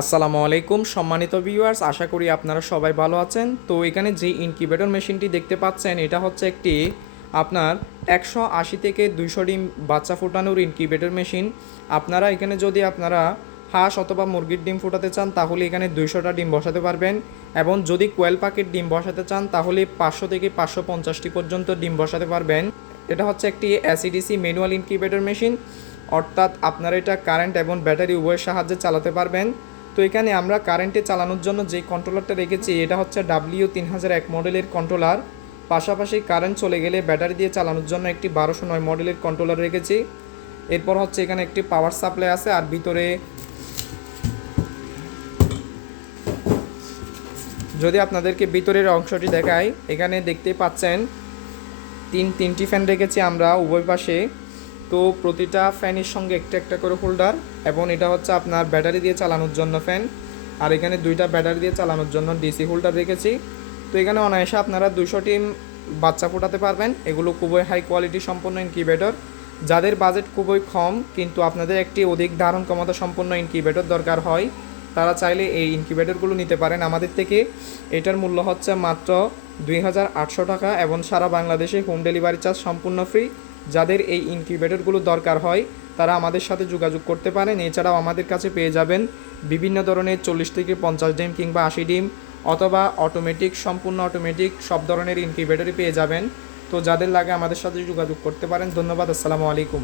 আসসালামু আলাইকুম সম্মানিত ভিউয়ার্স, আশা করি আপনারা সবাই ভালো আছেন। তো এখানে যে ইনকিউবেটর মেশিনটি দেখতে পাচ্ছেন, এটা হচ্ছে একটি আপনার 180 থেকে 200 ডিম বাচ্চা ফোটানোর ইনকিউবেটর মেশিন। আপনারা এখানে যদি আপনারা হাঁস অথবা মুরগির ডিম ফোটাতে চান তাহলে এখানে 200টা ডিম বসাতে পারবেন, এবং যদি কোয়েল পাখির ডিম বসাতে চান তাহলে 500 থেকে 550টি পর্যন্ত ডিম বসাতে পারবেন। এটা হচ্ছে একটি এসিডিসি ম্যানুয়াল ইনকিউবেটর মেশিন, অর্থাৎ আপনারা এটা কারেন্ট এবং ব্যাটারি উভয়ের সাহায্যে চালাতে পারবেন। তো এখানে আমরা কারেন্টে চালানোর জন্য যে কন্ট্রোলারটা রেখেছি এটা হচ্ছে W3001 মডেলের কন্ট্রোলার। পাশাপাশি কারেন্ট চলে গেলে ব্যাটারি দিয়ে চালানোর জন্য একটি 1209 মডেলের কন্ট্রোলার রেখেছি। এরপর হচ্ছে এখানে একটি পাওয়ার সাপ্লাই আছে, আর ভিতরে যদি আপনাদেরকে ভিতরের অংশটি দেখাই, এখানে দেখতেই পাচ্ছেন তিনটি ফ্যান রেখেছি আমরা উভয় পাশে। তো প্রতিটা ফ্যানের সঙ্গে একটা একটা করে হোল্ডার, এবং এটা হচ্ছে আপনার ব্যাটারি দিয়ে চালানোর জন্য ফ্যান, আর এখানে দুইটা ব্যাটারি দিয়ে চালানোর জন্য ডিসি হোল্ডার রেখেছি। তো এখানে অনায়াসে আপনারা 200টি বাচ্চা ফোটাতে পারবেন। এগুলো খুবই হাই কোয়ালিটি সম্পন্ন ইনকিউবেটর। যাদের বাজেট খুবই কম কিন্তু আপনাদের একটি অধিক ধারণ ক্ষমতা সম্পন্ন ইনকিউবেটর দরকার হয়, তারা চাইলে এই ইনকিউবেটরগুলো নিতে পারেন আমাদের থেকে। এটার মূল্য হচ্ছে মাত্র 2800 টাকা, এবং সারা বাংলাদেশে হোম ডেলিভারি চার্জ সম্পূর্ণ ফ্রি। যাদের এই ইনকিউবেটরগুলো দরকার হয় তারা আমাদের সাথে যোগাযোগ করতে পারেন। এছাড়াও আমাদের কাছে পেয়ে যাবেন বিভিন্ন ধরনের 40 থেকে 50 ডিম কিংবা 80 ডিম, অথবা অটোমেটিক, সম্পূর্ণ অটোমেটিক সব ধরনের ইনকিউবেটরই পেয়ে যাবেন। তো যাদের লাগে আমাদের সাথে যোগাযোগ করতে পারেন। ধন্যবাদ। আসসালামু আলাইকুম।